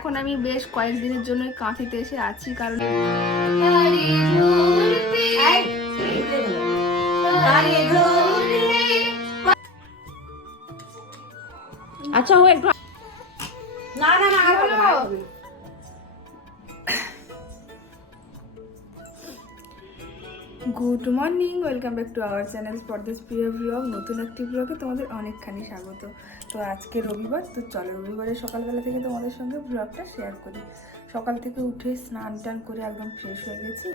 এখন আমি বেশ কয়েকদিনের জন্য কাঁথিতে এসে আছি কারণ আচ্ছা ও একটু না না। Good morning welcome back to our channel for this প্রিয় ব্লগ নতুন একটি ব্লগে তোমাদের অনেকখানি স্বাগত তো আজকে রবিবার, তো চলো রবিবারে সকালবেলা থেকে তোমাদের সঙ্গে ব্লগটা শেয়ার করি। সকাল থেকে উঠে স্নান টান করে একদম ফ্রেশ হয়ে গেছি।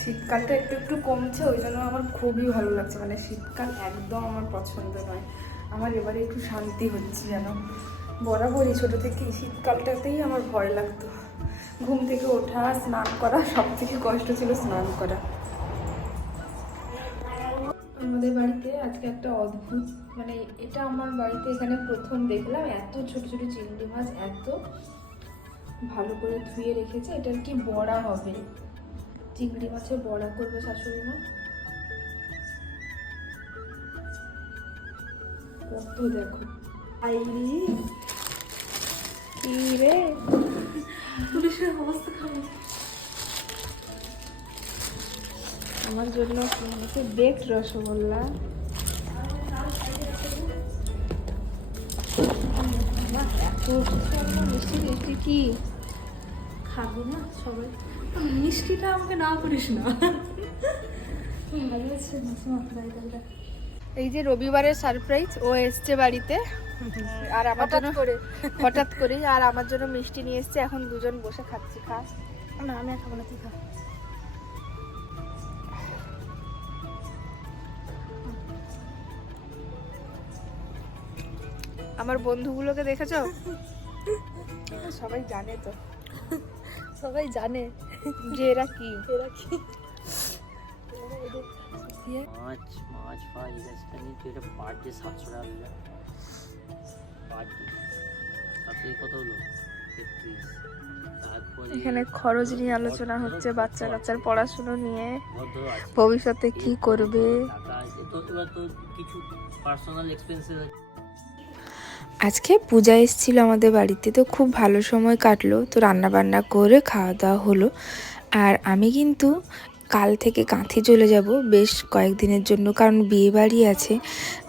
শীতকালটা একটু একটু কমছে, ওই জন্য আমার খুবই ভালো লাগছে। মানে শীতকাল একদম আমার পছন্দ নয়। আমার এবারে একটু শান্তি হচ্ছে যেন। বরাবরই ছোটো থেকে শীতকালটাতেই আমার ভয় লাগতো। ঘুম থেকে ওঠা, স্নান করা সব থেকে কষ্ট ছিল স্নান করা। আমাদের বাড়িতে আজকে একটা অদ্ভুত মানে এটা আমার বাড়িতে এখানে প্রথম দেখলাম এত ছোট ছোট চিংড়ি মাছ এত ভালো করে ধুয়ে রেখেছে এটার কি বড়া হবে? চিংড়ি মাছের বড়া করবে শাশুড়ি মা। কত দেখো। আইরি কি রে? পুলিশের অবস্থা খারাপ। আমার জন্য বেকড রসগোল্লা। মিষ্টি মিষ্টি কি খাবে না সবাই মিষ্টিটা আমাকে না করিস না এই যে রবিবারের সারপ্রাইজ ও এসছে বাড়িতে। আর আমার জন্য করে। হঠাৎ করে আর আমার জন্য মিষ্টি নিয়ে এসছে। এখন দুজন বসে খাচ্ছি খা। না আমি আর খাব না তুই খা। আমার বন্ধুগুলোকে দেখেছ? সবাই জানে তো। সবাই জানে যে এরা কি। এরা কি? মাছ মাছ পাওয়া গেছে নিতে এটা পার ডে সাতশো টাকা পার ডে তাতে কত হলো? এখানে খরচ নিয়ে আলোচনা হচ্ছে বাচ্চা কাচ্চার পড়াশুনো নিয়ে। ভবিষ্যতে কি করবে? কিছু পার্সোনাল এক্সপেন্সেস আজকে পূজা এসেছিল আমাদের বাড়িতে, তো খুব ভালো সময় কাটলো। তো রান্না বান্না করে খাওয়া দাওয়া হলো। আর আমি কিন্তু কাল থেকে কাঁথি চলে যাব বেশ কয়েকদিনের জন্য, কারণ বিয়ে বাড়ি আছে।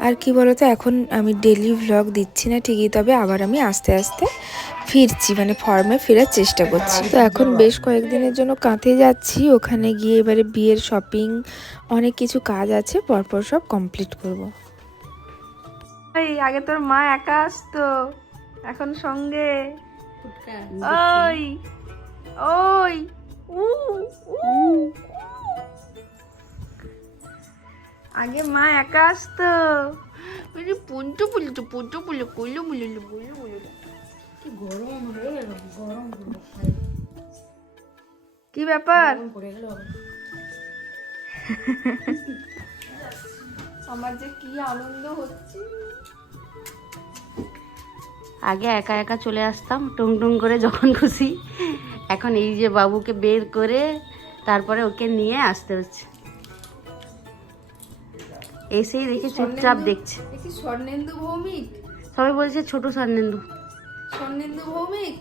আর কি বলতো, এখন আমি ডেলি ভ্লগ দিচ্ছি না ঠিকই, তবে আবার আমি আস্তে আস্তে ফিরছি মানে ফর্মে ফেরার চেষ্টা করছি। তো এখন বেশ কয়েকদিনের জন্য কাঁথে যাচ্ছি, ওখানে গিয়ে এবারে বিয়ের শপিং অনেক কিছু কাজ আছে, পরপর সব কমপ্লিট করব। এই আগে তোর মা একা আসতো এখন সঙ্গে। ওই ওই উ উ আগে মা একা আসতো। বলি পুন্টু পুলটু পুন্টু পুলু কুলু মুলু বুলু মুলু কি গরম রে গরম গরম কি ব্যাপার? পড়ে গেল। আমার যে কি আনন্দ হচ্ছে। আগে একা একা চলে আসতাম টুং টুং করে যখন খুশি। এখন এই যে বাবুকে বের করে তারপরে ওকে নিয়ে আসতে হচ্ছে। এসেই দেখি চুপচাপ দেখছে। স্বর্ণেন্দু ভৌমিক? সবাই বলছে ছোট স্বর্ণেন্দু স্বর্ণেন্দু ভৌমিক?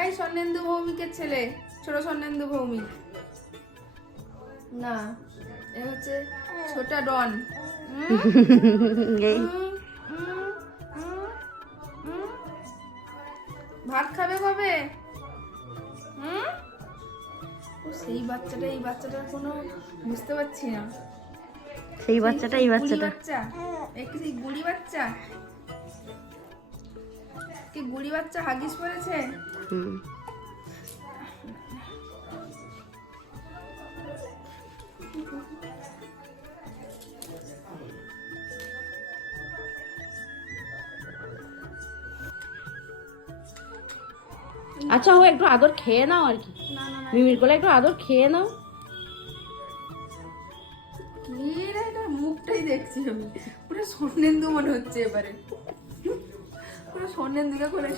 এই স্বর্ণেন্দু ভৌমিকের ছেলে ছোট স্বর্ণেন্দু ভৌমিক। না এ হচ্ছে ছোটা ডন? এই। বাচ্চাটা এই বাচ্চাটার কোনো বুঝতে পারছি না। সেই বাচ্চাটা এই বাচ্চাটা। বাচ্চা। এ সেই গুলি বাচ্চা? কি গুলি বাচ্চা হাগিস পড়েছে? হুম। আচ্ছা ও একটু আদর খেয়ে নাও আর কি। মিমির কোলে একটু আদর খেয়ে নাও। কি এটা? মুখটাই দেখছি আমি। পুরো স্বর্ণেন্দু মনে হচ্ছে এবারে। পুরো স্বর্ণেন্দুকে করে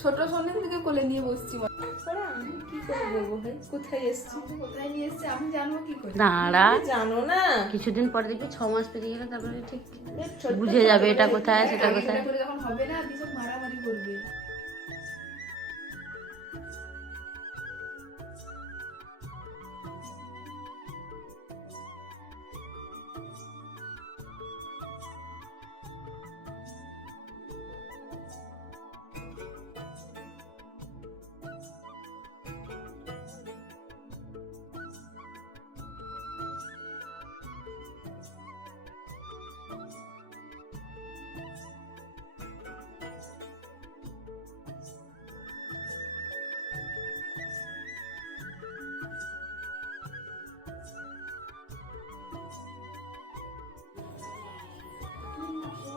ছোট থেকে কোলে নিয়ে বসছি পরে কি করে বলব কোথায় এসছি? কোথায় নিয়ে এসছি? আমি জানব কি করে? দাঁড়া। জানো না? কিছুদিন পরে দেখবি ছ মাস পেরিয়ে গেলে তারপরে ঠিক বুঝে যাবে এটা কোথায় সেটা কোথায়। হবে না মারামারি করবে।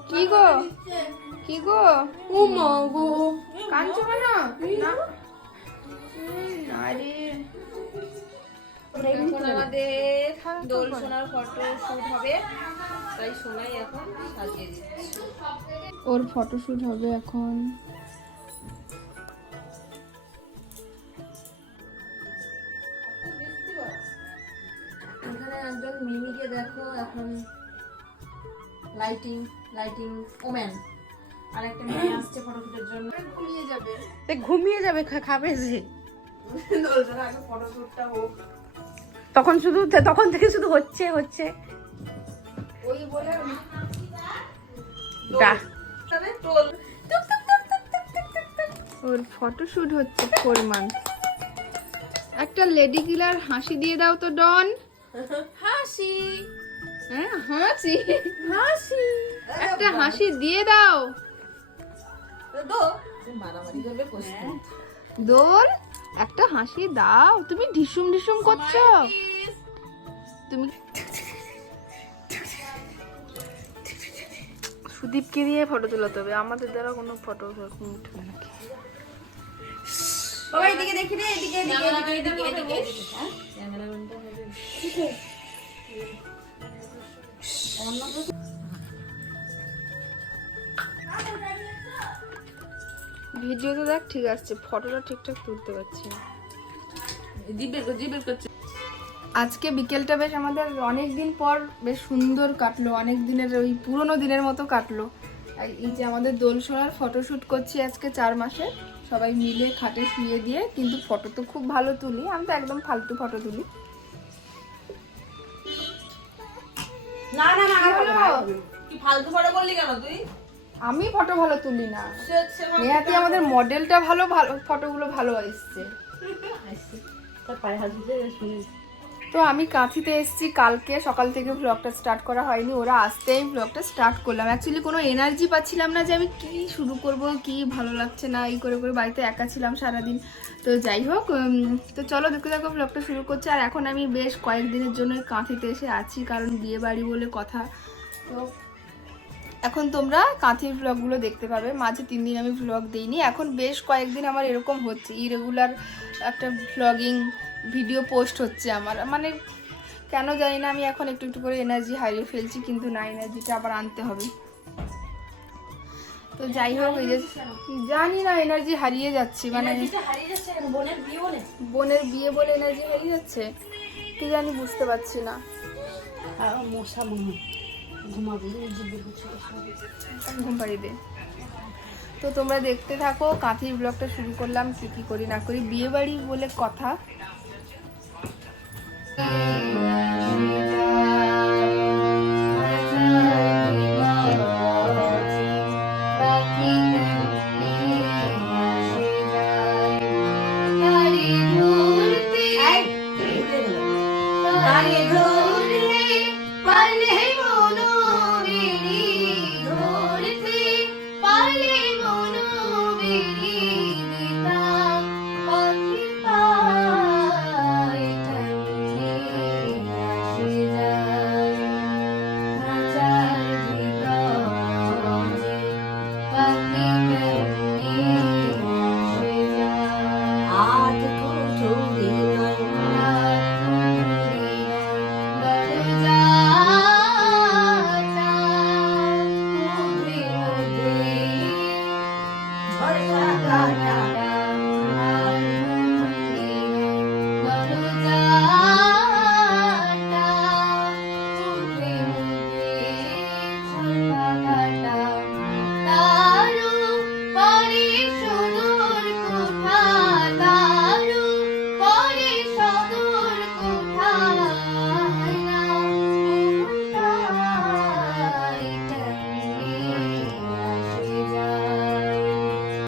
কি গো? কি গো? ও মা গো। কাঁদছো কেন? আরে। এখন আমাদের দোল সোনার ফটো শুট হবে তাই সোনাই এখন সাজিয়ে দিচ্ছে। ওর ফটো শুট হবে এখন। এখানে একজন মিমিকে দেখো এখন লাইটিং লাইটিং ওম্যান আর একটা মেয়ে আসছে ফটোশুটের জন্য। ঘুমিয়ে যাবে। তে ঘুমিয়ে যাবে খাবে যে। দোল আগে ফটো শুটটা হোক। তখন শুধু তখন থেকে শুধু হচ্ছে হচ্ছে। ওই বলে ওর ফটো শুট হচ্ছে ফোর মান্থ একটা লেডি কিলার হাসি দিয়ে দাও তো ডন হাসি। হ্যাঁ হাসি। হাসি। একটা হাসি দিয়ে দাও। দো। মারামারি করবে প্রস্তুত দোল একটা হাসি দাও। তুমি ঢিসুম ঢিসুম করছ। তুমি সুদীপকে দিয়ে ফটো তোলাতে হবে। আমাদের দ্বারা কোনো ফটো উঠবে না। বাবা এদিকে দেখি রে এদিকে এদিকে এদিকে এদিকে ভিডিওতে দেখ ঠিক আসছে ফটোটা ঠিকঠাক তুলতে পারছি আজকে বিকেলটা বেশ আমাদের অনেক দিন পর বেশ সুন্দর কাটলো অনেক দিনের ওই পুরনো দিনের মতো কাটলো। এই যে আমাদের দোল সোনার ফটোশ্যুট করছি আজকে চার মাসে সবাই মিলে খাটে শুয়ে দিয়ে কিন্তু ফটো তো খুব ভালো তুলি আমি তো একদম ফালতু ফটো তুলি। না না না। কি ফালতু ফটো বললি কেন তুই? আমি ফটো ভালো তুলি না। নেহাতি আমাদের মডেলটা ভালো ভালো ফটোগুলো ভালো আসছে তার পায়ে হাত তো আমি কাঁথিতে এসেছি, কালকে সকাল থেকে ব্লগটা স্টার্ট করা হয়নি, ওরা আসতেই ব্লগটা স্টার্ট করলাম। অ্যাকচুয়ালি কোনো এনার্জি পাচ্ছিলাম না যে আমি কি শুরু করব, কি ভালো লাগছে না, এই করে করে বাড়িতে একা ছিলাম সারাদিন। তো যাই হোক তো চলো দেখতে দেখো ব্লগটা শুরু করছে। আর এখন আমি বেশ কয়েকদিনের জন্য কাঁথিতে এসে আছি, কারণ বিয়ে বাড়ি বলে কথা। তো এখন তোমরা কাঁথির ব্লগগুলো দেখতে পাবে। মাঝে তিন দিন আমি ব্লগ দিইনি, এখন বেশ কয়েকদিন আমার এরকম হচ্ছে। ইরেগুলার একটা ব্লগিং ভিডিও পোস্ট হচ্ছে আমার। মানে কেন জানি না আমি এখন একটু একটু করে এনার্জি হারিয়ে ফেলছি কিন্তু না এনার্জিটা আবার আনতে হবে। তো যাই হোক এই যে জানি না এনার্জি হারিয়ে যাচ্ছি মানে? বোনের বিয়ে বলে বোনের বিয়ে বলে এনার্জি হারিয়ে যাচ্ছে কি জানি বুঝতে পারছি না। মশা মনে ঘুম পাড়িয়ে দে। তো তোমরা দেখতে থাকো কাঁথির ব্লগটা শুরু করলাম কি কি করি না করি। বিয়ে বাড়ি বলে কথা